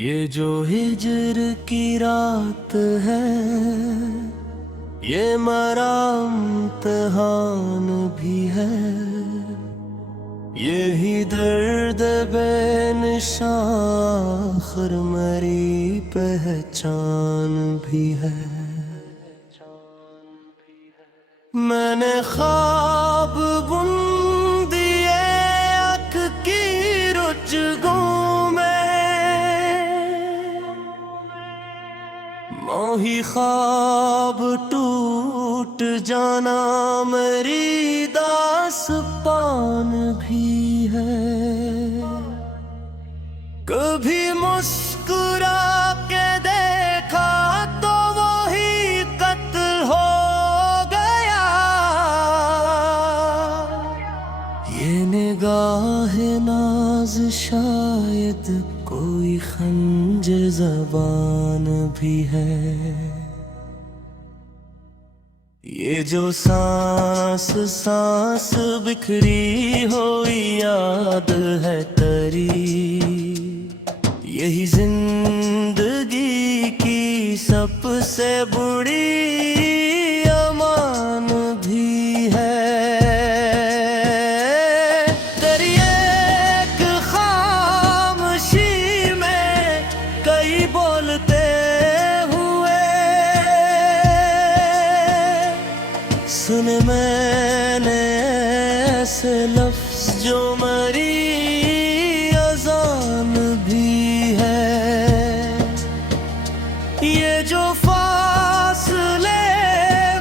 ये जो हिजर की रात है, ये मरा इम्तिहान भी है। यही दर्द बेनिशान आखिर मरी पहचान भी है। मैंने ख्वाब बुन दिए आँख की रुजगों में, मोही ख्वाब टूट जाना मेरी दास्तान भी है। कभी मुस्कुरा के देखा तो वही कत्ल हो गया। ये निगाह नाज शायद कोई खंजर ज़बान भी है। ये जो सांस सांस बिखरी हुई याद है तरी, यही जिंदगी की सबसे बड़ी अमान भी है। तेरी एक खामोशी में कई बोलते हुए सुने मैंने ऐसे लफ्ज जो मरी अज़ान भी है। ये जो फासले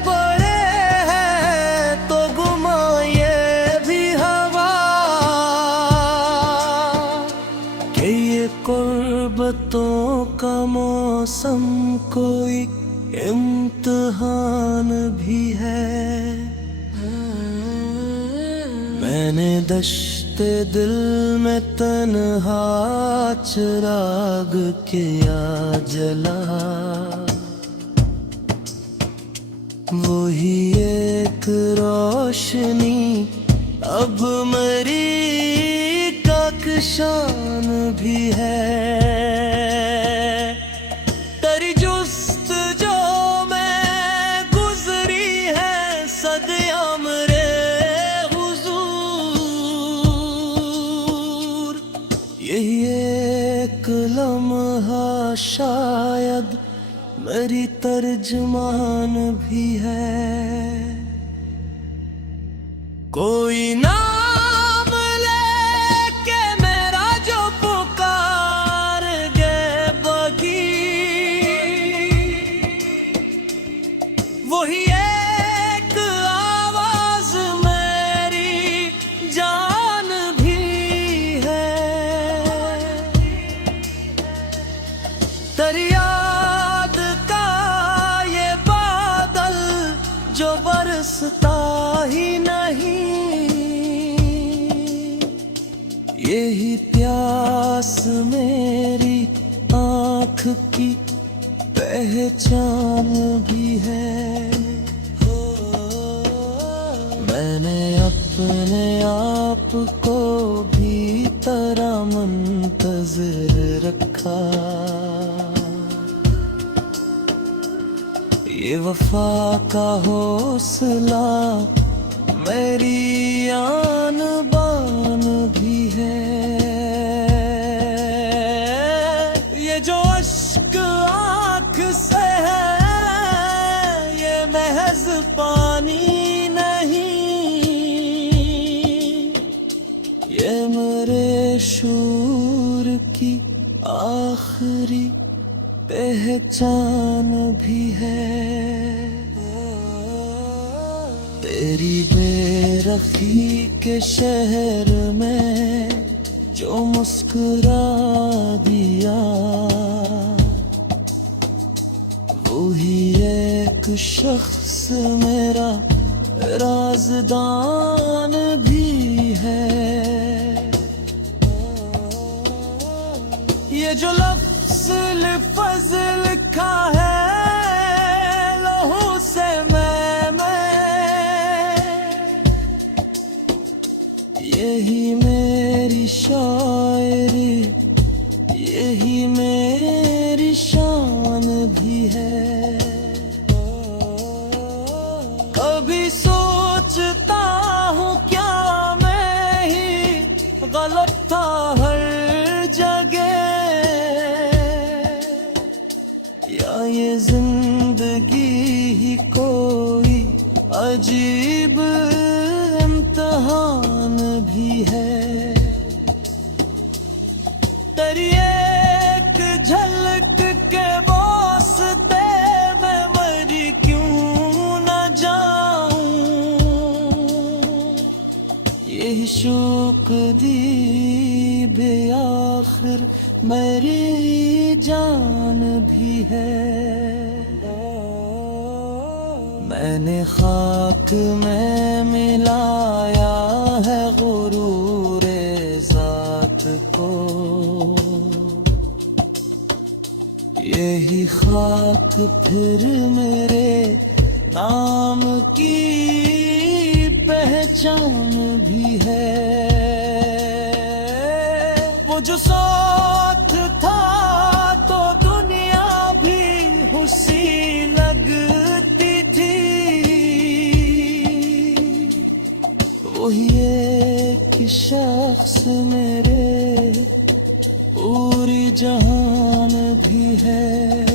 बड़े हैं तो गुमा ये भी हवा कि ये कुर्बतों का मौसम कोई इम्तिहान भी है। मैंने दश्ते दिल में तन्हा चिराग किया जला, वही एक रोशनी अब मेरी कक्षान भी है। तेरी जुस्तजो में गुजरी है सदियां मेरे हुजूर। यही एक लम्हा शायद मेरी तर्जमान भी है। कोई नाम लेके मेरा जो पुकार गे बगी, वही एक आवाज मेरी जान भी है। तेरी याद का ये बादल जो बरसता ही नहीं, यही प्यास मेरी आँख की पहचान भी है। मैंने अपने आप को भी तरह मुंतज़िर रखा। ये वफा का हौसला मेरी आन बान भी है। ये जो अश्क आँख से है ये महज पानी नहीं, ये मेरे शूर की आखिरी पहचान भी है। तेरी बेरखी के शहर में जो मुस्कुरा दिया, वही एक शख्स मेरा राज़दान भी है। ये जो लफ्ज़ फज़ल लिखा है लहू से मैं, यही मेरी शायरी, यही मेरी मेरी जान भी है। मैंने खाक में मिलाया है गुरूरे ज़ात को, यही खाक फिर मेरे नाम की पहचान भी है। वो जो साथ था तो दुनिया भी उसी लगती थी, वही एक शख्स मेरे पूरी जहान भी है।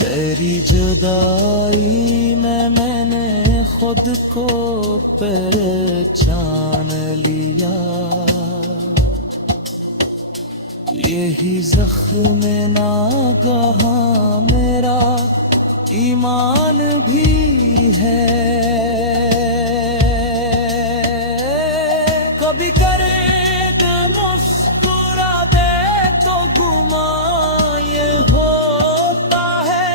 तेरी जुदाई में मैंने खुद को पहचान लिया, यही ज़ख्म नागहां मेरा ईमान भी है। कभी कर्द मुस्कुरा दे तो गुमा ये होता है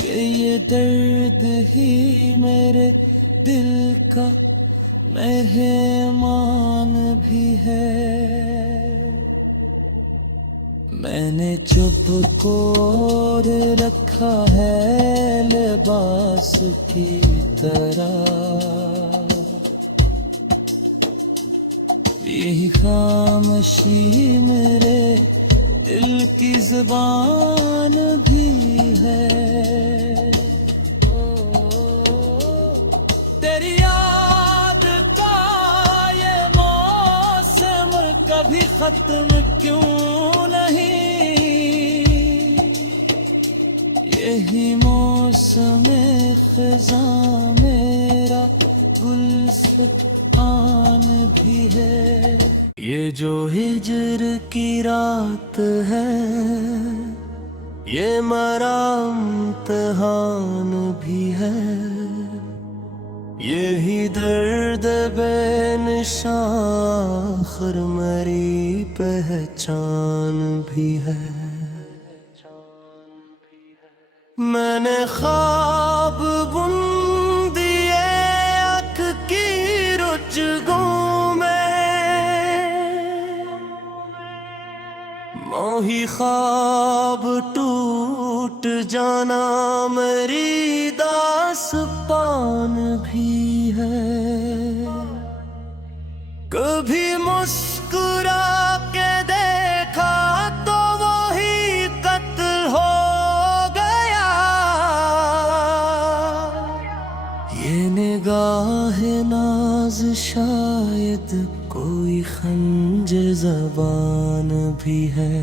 कि ये दर्द ही मेरे दिल का मेहमान भी है। मैंने चुप कोर रखा है लिबास की तरह, यही खामोशी मेरे दिल की ज़बान भी है। तेरी याद का ये मौसम कभी खत्म क्यों नहीं, यही मौसम ख़ज़ां मेरा गुलस्तान भी है। ये जो हिजर की रात है ये मरा इम्तिहान भी है, यही दर्द बेनिशां आखिर मेरी पहचान भी है। मैंने ख्वाब बुन दिए आँख की रुजगों में, मोही ख्वाब टूट जाना मेरी दास्तान भी है। कभी मुस्कुरा के देखा तो वही कत्ल हो गया, ये निगाह नाज शायद कोई खंजर ज़बान भी है।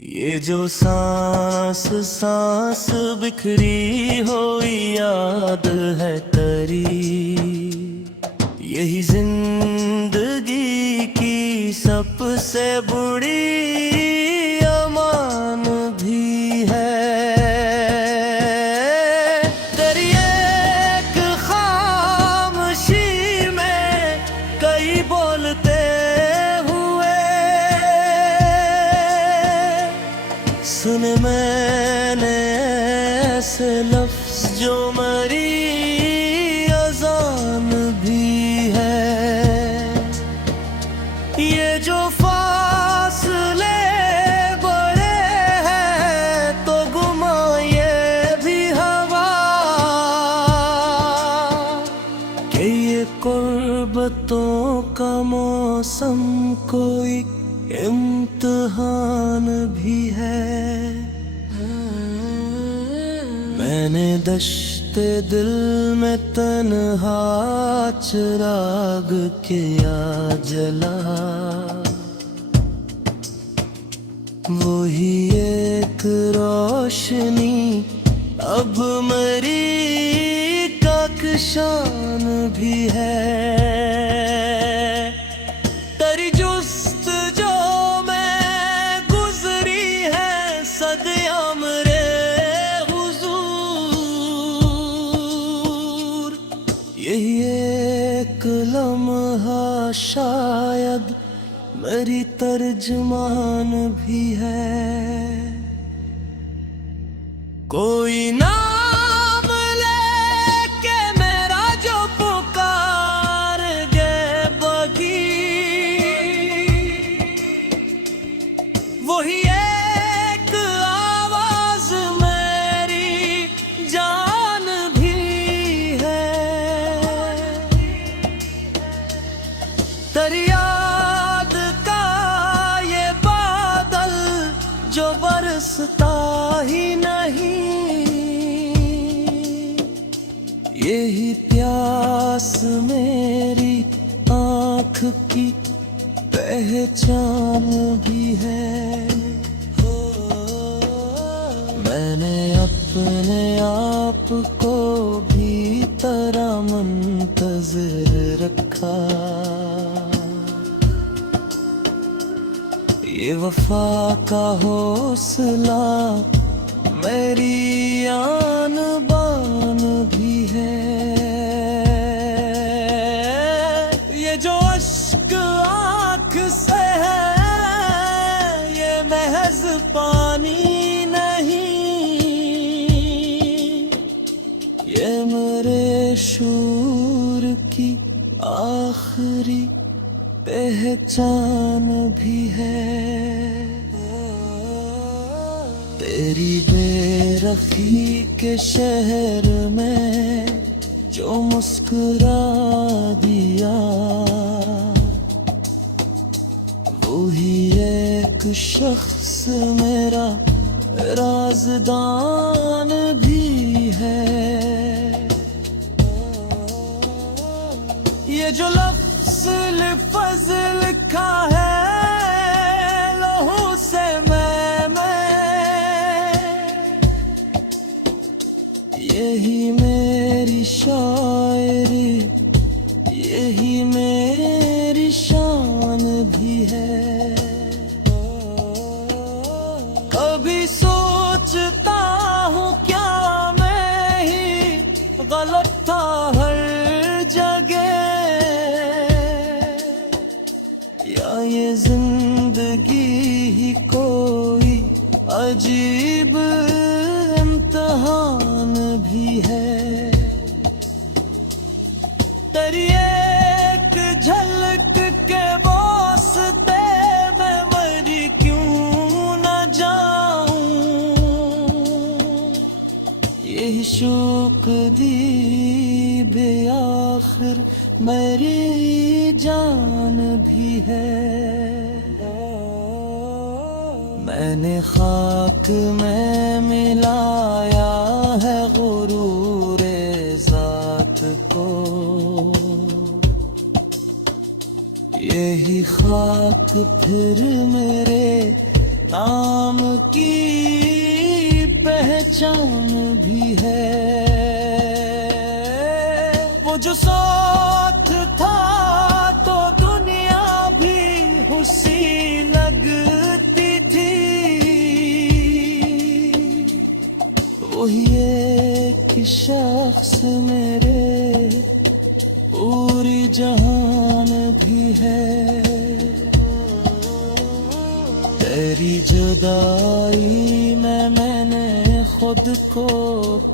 ये जो सांस सांस बिखरी हुई याद है तेरी, यही जिंदगी की सबसे बड़ी अमान भी है। तेरी एक खामोशी में कई बोलते हुए सुने मैंने ऐसे लफ्ज़ जो मेरी अज़ान भी है। ये जो फासले बड़े हैं तो गुमा ये भी हवा, कि ये कुर्बतों का मौसम कोई इम्तिहान भी है। मैंने दश्ते दिल में तन्हा चिराग किया जला, वही एक रोशनी अब मेरी कक्षान भी है। तेरी जुस्तजो में गुजरी है सदियां मेरे हुजूर, यही लम्हा शायद मेरी तर्जमान भी है। कोई नाम लेके मेरा जो पुकार गे बगी, वही एक आवाज मेरी जान भी है। तेरी याद का ये बादल जो बरसता ही नहीं, यही प्यास मेरी आँख की पहचान भी है। मैंने अपने आप को भी तरह मुंतज़िर रखा, ये वफा का हौसला मेरी आन बान भी है। ये जो अश्क आँख से है, ये महज पानी नहीं, ये मेरे शूर की आखिरी पहचान भी है। तेरी बेरखी के शहर में जो मुस्कुरा दिया, वही एक शख्स मेरा राज़दान भी है। ये जो लफ्ज़ लिफ़्ज़ लिखा है लहू से मैंने, यही मेरी शायरी, यही मेरी शान भी है। कभी सोचता हूँ क्या मैं ही गलत था हर जगह, या ये जिंदगी ही कोई अजीब इम्तिहान भी है। तेरी एक झलक के वास्ते मैं मरी क्यों न जाऊं, यही शौक दी आखिर मेरी जान भी है। मैंने खाक में मिलाया है गुरूरे ज़ात को, यही खाक फिर मेरे नाम की पहचान भी है। वो जो साथ था तो दुनिया भी उसी लगती थी, वही एक शख्स मेरे पूरी जहान भी है। तेरी जुदाई में मैंने खुद को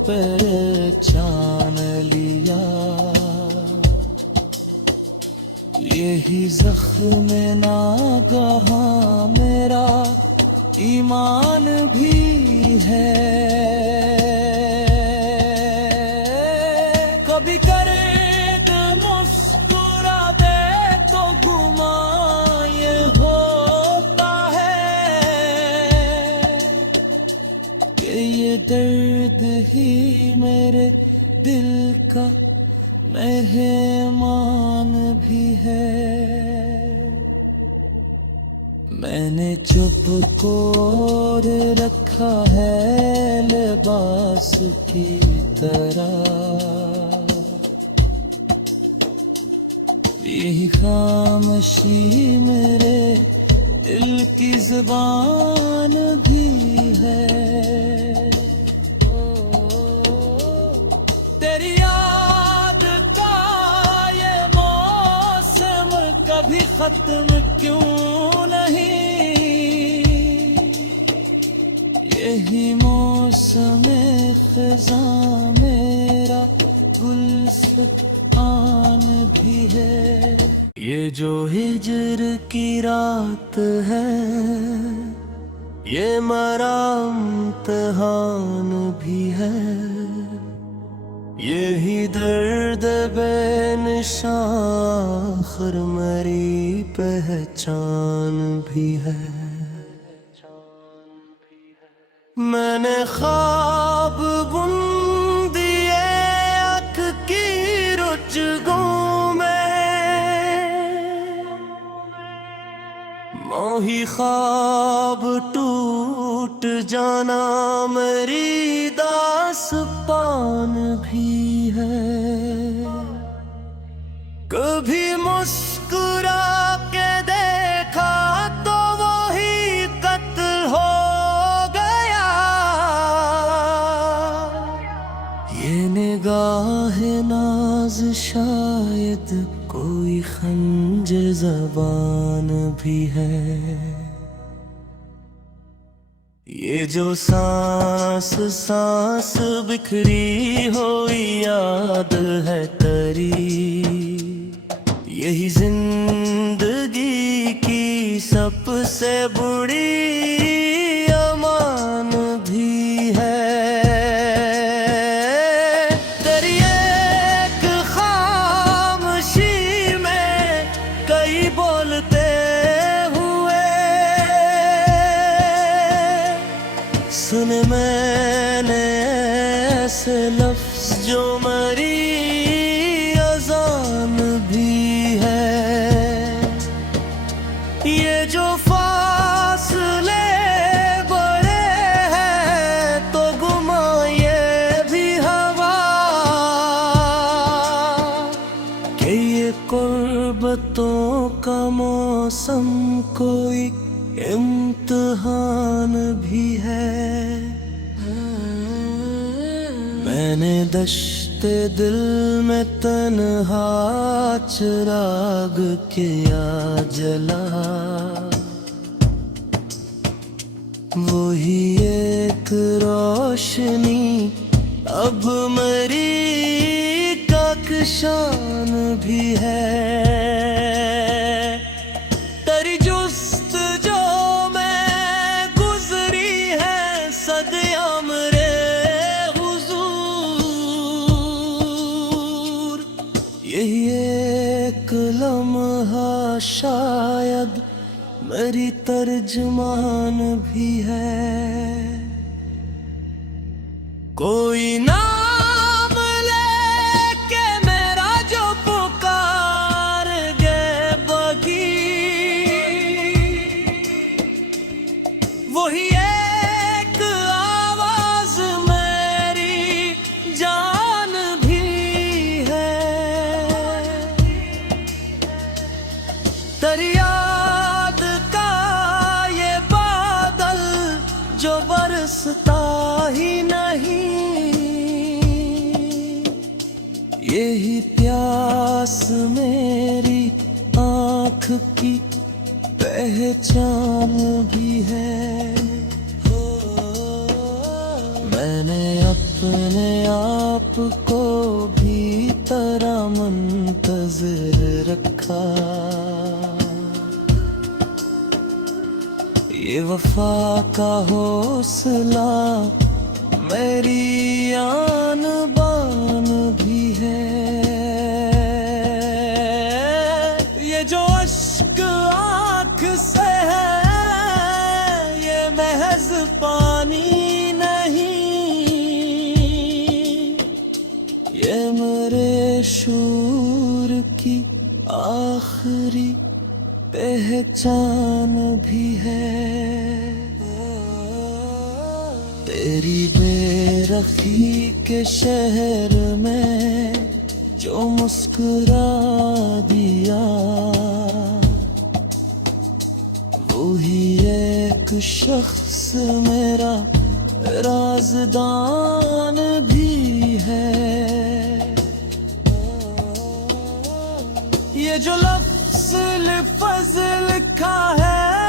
पहचान लिया, यही ज़ख्म नागहां मेरा ईमान भी है। कभी करे मुस्कुरा दे तो गुमा ये होता है कि ये दर्द ही मेरे दिल का मेहमान भी है। मैंने चुप कोर रखा है लिबास की तरह, यही खामोशी मेरे दिल की ज़ुबान भी है। तेरी याद का ये मौसम खत्म क्यों नहीं, यही मौसम ख़ज़ां मेरा गुलस्तान भी है। ये जो हिजर की रात है, ये मरा इम्तिहान भी है, यही दर्द बेनिशां आखिर मेरी पहचान भी है। मैंने ख्वाब बुन दिए आँख की रुजगों में, मोही ख्वाब टूट जाना मेरी दास्तान भी है। कभी मुस्कुरा के देखा तो वही कत्ल हो गया, ये निगाह नाज शायद कोई खंजर ज़बान भी है। ये जो सांस सांस बिखरी हुई याद है तेरी, यही जिंदगी की सबसे बड़ी अमान भी है। तेरी एक खामोशी में कई बोलते हुए सुने मैंने ऐसे लफ्ज जो मेरी अज़ान भी है। ये जो फासले बड़े हैं तो गुमा ये भी हवा, कि ये कुर्बतों का मौसम कोई इम्तिहान भी है। मैंने दश्ते दिल में तन्हा चिराग किया जला, वही एक रोशनी अब मेरी कक्षान भी है। तेरी जुस्तजो में गुजरी है सदियां मेरे हुजूर, यही एक लम्हा शायद मेरी तर्जमान भी है। कोई नाम लेके मेरा जो पुकार गे बगी, वही एक आवाज मेरी जान भी है। तेरी याद का ये बादल जो बरसता ही नहीं, यही प्यास मेरी आँख की पहचान भी है। मैंने अपने आप को भी तरह मुंतज़िर रखा, ये वफा का हौसला मेरी आन बान भी है। ये जो अश्क आँख से है ये महज पानी नहीं, ये मेरे शूर की आखिरी पहचान भी है। तेरी बेरखी के शहर में जो मुस्कुरा दिया, वही एक शख्स मेरा राज़दान भी है। ये जो लफ्ज़ असल फजल लिखा है